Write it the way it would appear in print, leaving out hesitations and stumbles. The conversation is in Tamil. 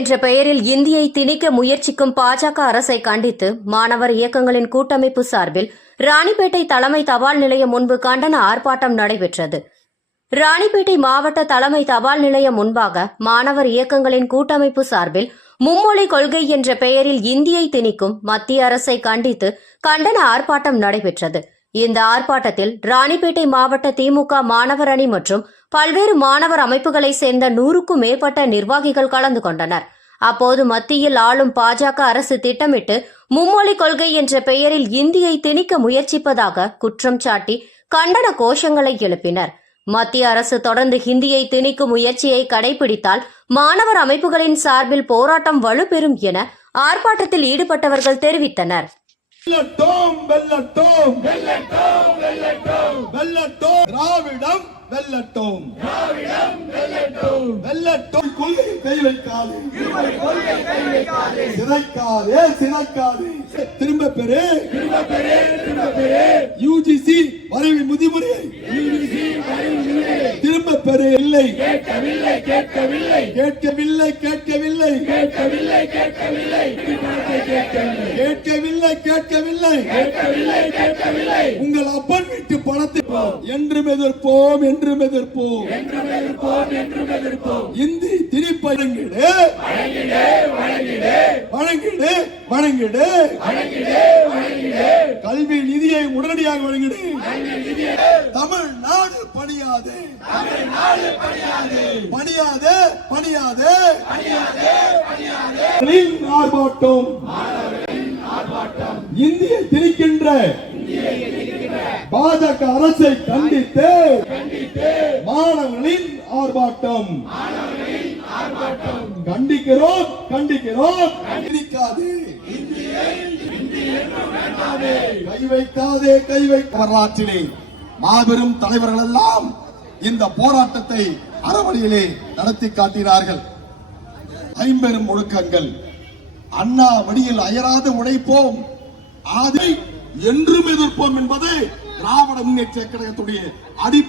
என்ற பெயரில் இந்தியை திணிக்க முயற்சிக்கும் பாஜக அரசை கண்டித்து மாணவர் இயக்கங்களின் கூட்டமைப்பு சார்பில் ராணிப்பேட்டை தலைமை தபால் நிலையம் முன்பு கண்டன ஆர்ப்பாட்டம் நடைபெற்றது. ராணிப்பேட்டை மாவட்ட தலைமை தபால் நிலையம் முன்பாக மாணவர் இயக்கங்களின் கூட்டமைப்பு சார்பில் மும்மொழி கொள்கை என்ற பெயரில் இந்தியை திணிக்கும் மத்திய அரசை கண்டித்து கண்டன ஆர்ப்பாட்டம் நடைபெற்றது. இந்த ஆர்ப்பாட்டத்தில் ராணிப்பேட்டை மாவட்ட திமுக மாணவர் அணி மற்றும் பல்வேறு மாணவர் அமைப்புகளை சேர்ந்த 100க்கும் மேற்பட்ட நிர்வாகிகள் கலந்து கொண்டனர். அப்போது மத்தியில் ஆளும் பாஜக அரசு திட்டமிட்டு மும்மொழி கொள்கை என்ற பெயரில் இந்தியை திணிக்க முயற்சிப்பதாக குற்றம் சாட்டி கண்டன கோஷங்களை எழுப்பினர். மத்திய அரசு தொடர்ந்து ஹிந்தியை திணிக்கும் முயற்சியை கடைபிடித்தால் மாணவர் அமைப்புகளின் சார்பில் போராட்டம் வலுப்பெறும் என ஆர்ப்பாட்டத்தில் ஈடுபட்டவர்கள் தெரிவித்தனர். வெல்லட்டும் வெல்லட்டும் வெல்லட்டும் வெல்லட்டும் வெல்லட்டும் திராவிடம் வெல்லட்டும் திராவிடம் வெல்லட்டும் வெல்லட்டும் கொள்கை கை வைக்காதே கொள்கை கை வைக்காதே சிதைக்காதே சிதைக்காதே திரும்ப பெறு திரும்ப பெறு திரும்ப பெறு யுஜிசி வரைவு முதிமுறையை திரும்ப பெறு இல்லை கேட்கவில்லை கேட்கவில்லை கேட்கவில்லை கேட்கவில்லை கேட்கவில்லை கேட்கவில்லை கேட்கவில்லை கேட்கவில்லை கேட்கவில்லை கேட்கவில்லை உங்கள் அப்பன் வீட்டு பணத்தை என்றும் எதிர்ப்போம் என்றும் எதிர்ப்போம் என்றும் எதிர்ப்போம் என்றும் எதிர்ப்போம் இந்தி திணிப்பை வழங்கிடு வழங்கிடு வழங்கிடு வழங்கிடு வழங்கிடு வழங்கிடு கல்வி நிதியை உடனடியாக வழங்கிடு தமிழ்நாடு பணியாது தமிழ்நாடு பணியாது பணியாது பணியாது பணியாது பணியாது ஆர்ப்பாட்டம் இந்தியை திணிக்கின்ற பாஜக அரசை கண்டித்து மாணவர்களின் ஆர்ப்பாட்டம் கண்டிக்கிறோம் கண்டிக்கிறோம் திணிக்காதே கை வைக்காதே கை வைக்க வரலாற்றிலே மாபெரும் தலைவர்கள் எல்லாம் இந்த போராட்டத்தை அறவழியிலே நடத்தி காட்டினார்கள். ஐம்பெரும் ஒழுக்கங்கள் அண்ணா வழியில் அயராது உழைப்போம் அதை என்றும் எதிர்ப்போம் என்பது திராவிட முன்னேற்ற கழகத்துடைய அடிப்படை.